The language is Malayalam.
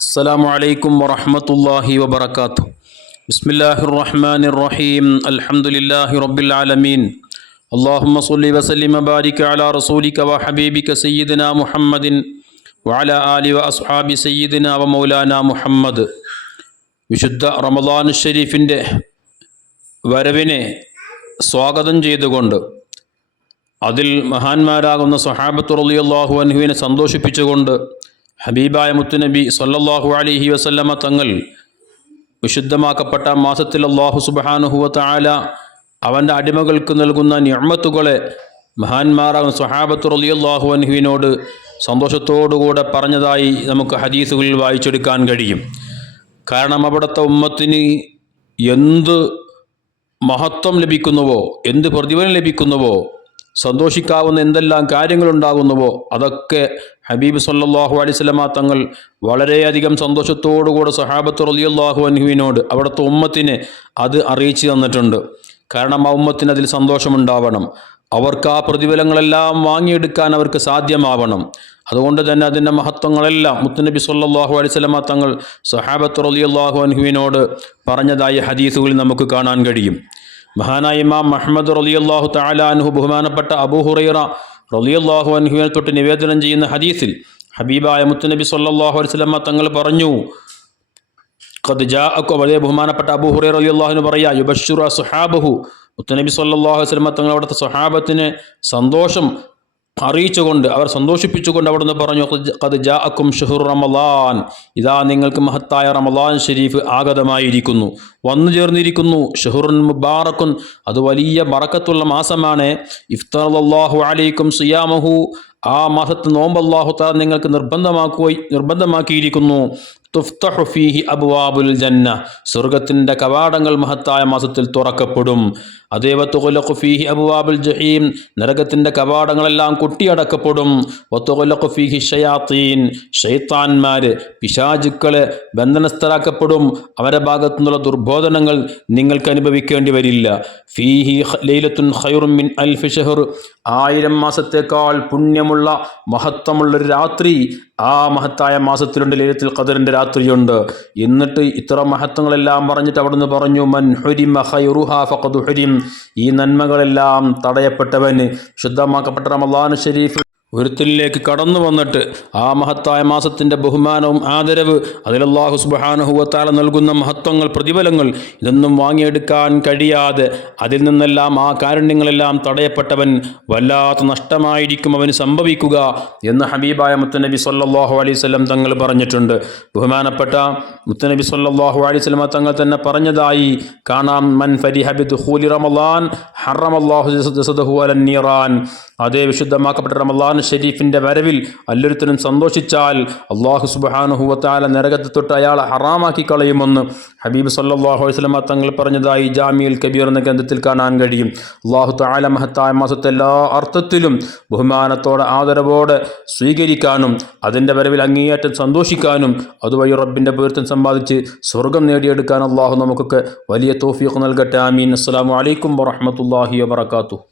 السلام عليكم ورحمة الله وبركاته بسم الله الرحمن الرحيم الحمد لله رب العالمين اللهم صل وسلم وبارك على رسولك وحبيبك سيدنا محمد وعلى آله وأصحاب سيدنا ومولانا محمد വിശുദ്ധ റമദാൻ ഷരീഫിൻ്റെ വരവിനെ സ്വാഗതം ചെയ്തുകൊണ്ട് അതിൽ മഹാന്മാരാകുന്ന സഹാബത്ത് റളിയല്ലാഹു അൻഹുവിനെ സന്തോഷിപ്പിച്ചുകൊണ്ട് ഹബീബായ മുത്തുനബി സല്ലാഹു അലൈഹി വസല്ലമ തങ്ങൾ വിശുദ്ധമാക്കപ്പെട്ട മാസത്തിൽ അള്ളാഹു സുബഹാനുഹുവ താല അവന്റെ അടിമകൾക്ക് നൽകുന്ന ഞമ്മത്തുകളെ മഹാന്മാരാകുന്ന റലി റളിയല്ലാഹു അൻഹുവിനോട് സന്തോഷത്തോടുകൂടെ പറഞ്ഞതായി നമുക്ക് ഹദീസുകളിൽ വായിച്ചെടുക്കാൻ കഴിയും. കാരണം അവിടുത്തെ ഉമ്മത്തിന് എന്ത് മഹത്വം ലഭിക്കുന്നുവോ എന്ത് പ്രതിഫലം ലഭിക്കുന്നുവോ സന്തോഷിക്കാവുന്ന എന്തെല്ലാം കാര്യങ്ങളുണ്ടാകുന്നുവോ അതൊക്കെ ഹബീബ് സല്ലാഹു അലൈഹി സ്വലമ തങ്ങൾ വളരെയധികം സന്തോഷത്തോടുകൂടെ സഹാബത്ത് റളിയല്ലാഹു അൻഹുവിനോട് അവിടുത്തെ ഉമ്മത്തിന് അത് അറിയിച്ചു തന്നിട്ടുണ്ട്. കാരണം ആ ഉമ്മത്തിന് അതിൽ സന്തോഷമുണ്ടാവണം. അവർക്ക് ആ പ്രതിഫലങ്ങളെല്ലാം വാങ്ങിയെടുക്കാൻ അവർക്ക് സാധ്യമാവണം. അതുകൊണ്ട് തന്നെ അതിന്റെ മഹത്വങ്ങളെല്ലാം മുത്തുനബി സല്ലാഹു അലൈഹി സ്വലമ തങ്ങൾ സഹാബത്ത് റളിയല്ലാഹു അൻഹുവിനോട് പറഞ്ഞതായ ഹദീസുകളിൽ നമുക്ക് കാണാൻ കഴിയും. മഹാനായ ഇമാം മഹമ്മദ് റളിയല്ലാഹു തആല അൻഹു ബഹുമാനപ്പെട്ട അബൂഹുറൈറ റലിയല്ലാഹു അൻഹുവിനെ തൊട്ട് നിവേദനം ചെയ്യുന്ന ഹദീസിൽ ഹബീബായ മുത്തുനബി സല്ലാഹു അലൈഹി വസല്ലമ തങ്ങൾ പറഞ്ഞു ഖദ് ജാഅക്കും വളരെ ബഹുമാനപ്പെട്ട അബൂ ഹുറൈറ റളിയല്ലാഹു പറയാ യുബഷുറ സുഹാബഹു മുത്തുനബി സല്ലാഹു തങ്ങൾ അവിടുത്തെ സ്വഹാബത്തിന് സന്തോഷം അറിയിച്ചുകൊണ്ട് അവർ സന്തോഷിപ്പിച്ചുകൊണ്ട് അവിടുന്ന് പറഞ്ഞു ഖദ് ജാഅക്കും ഷഹുർ റമളാൻ. ഇതാ നിങ്ങൾക്ക് മഹത്തായ റമളാൻ ഷെരീഫ് ആഗതമായിരിക്കുന്നു. വന്നു ചേർന്നിരിക്കുന്നു. ഷഹുറുൻ മുബാറക്കുൻ അത് വലിയ ബറക്കത്തുള്ള മാസമാണ്. ഇഫ്തറല്ലാഹു അലൈക്കും സിയാമഹു. ആ മാസത്ത് നോമ്പ് അള്ളാഹു താല നിങ്ങൾക്ക് നിർബന്ധമാക്കുകയും നിർബന്ധമാക്കിയിരിക്കുന്നു. തുഫ്തഹു ഫീഹി ജന്ന. സ്വർഗത്തിന്റെ കവാടങ്ങൾ മഹത്തായ മാസത്തിൽ തുറക്കപ്പെടും. അതേവ തുകലഖു ഫീഹി അബ്വാബുൽ ജഹീം. നരകത്തിന്റെ കവാടങ്ങളെല്ലാം കുട്ടിയടക്കപ്പെടും. വത്തുകലഖു ഫീഹി ഷയാത്തീൻ. ഷെയ്ത്താൻമാർ പിശാചുക്കളെ ബന്ധനസ്ഥരാക്കപ്പെടും. അവരുടെ ഭാഗത്തു നിന്നുള്ള ദുർബോധനങ്ങൾ നിങ്ങൾക്ക് അനുഭവിക്കേണ്ടി വരില്ല. ഫീഹി ലൈലത്തുൻ ഖൈറുമിൻ അൽഫി ശഹർ ആയിരം മാസത്തേക്കാൾ പുണ്യമുള്ള മഹത്വമുള്ളൊരു രാത്രി ആ മഹത്തായ മാസത്തിലുണ്ട് ലൈലത്തുൽ ഖദറിന്റെ രാത്രിയുണ്ട്. എന്നിട്ട് ഇത്ര മഹത്വങ്ങളെല്ലാം പറഞ്ഞിട്ട് അവിടുന്ന് പറഞ്ഞു മൻ ഹുരിം ഫഖദ് ഹുരിം. ഈ നന്മകളെല്ലാം തടയപ്പെട്ടവന് ശുദ്ധമാക്കപ്പെട്ട റമദാൻ ഷരീഫ് ഒരുത്തലിലേക്ക് കടന്നു വന്നിട്ട് ആ മഹത്തായ മാസത്തിന്റെ ബഹുമാനവും ആദരവ് അതിലല്ലാഹു സുബാനുഹുവത്താല നൽകുന്ന മഹത്വങ്ങൾ പ്രതിഫലങ്ങൾ ഇതൊന്നും വാങ്ങിയെടുക്കാൻ കഴിയാതെ അതിൽ നിന്നെല്ലാം ആ കാരുണ്യങ്ങളെല്ലാം തടയപ്പെട്ടവൻ വല്ലാത്ത നഷ്ടമായിരിക്കും അവന് സംഭവിക്കുക എന്ന് ഹബീബായ മുത്തനബി സല്ലാഹു അലൈഹി സ്വലം തങ്ങൾ പറഞ്ഞിട്ടുണ്ട്. ബഹുമാനപ്പെട്ട മുത്തനബി സല്ലാഹു അലൈഹി സ്വലമ തങ്ങൾ തന്നെ പറഞ്ഞതായി കാണാം. മൻ ഫരിഹബിദ് ഹൂലി റമലാൻ ഹറമല്ലാഹു ജസദഹു അതേ വിശുദ്ധമാക്കപ്പെട്ട റമലാൻ ഷരീഫിന്റെ വരവിൽ അല്ലൊരുത്തനും സന്തോഷിച്ചാൽ അള്ളാഹു സുബാനുഹുവത്താല നരകത്തെ തൊട്ട് അയാളെ ഹറാമാക്കി കളയുമെന്ന് ഹബീബ് സല്ലാഹു വസ്ലമ തങ്ങൾ പറഞ്ഞതായി ജാമിയൽ കബീർ എന്ന ഗ്രന്ഥത്തിൽ കാണാൻ കഴിയും. അള്ളാഹു താല മഹത്തായ മാസത്തെ എല്ലാ അർത്ഥത്തിലും ബഹുമാനത്തോടെ ആദരവോടെ സ്വീകരിക്കാനും അതിന്റെ വരവിൽ അങ്ങേയറ്റം സന്തോഷിക്കാനും അതുവഴി റബ്ബിന്റെ പൊരുത്തം സമ്പാദിച്ച് സ്വർഗം നേടിയെടുക്കാൻ അള്ളാഹു നമുക്കൊക്കെ വലിയ തോഫീഖ് നൽകട്ടെ. ആമീൻ. അസ്സാം വലൈക്കും വറഹമത്തല്ലാഹി വാത്തു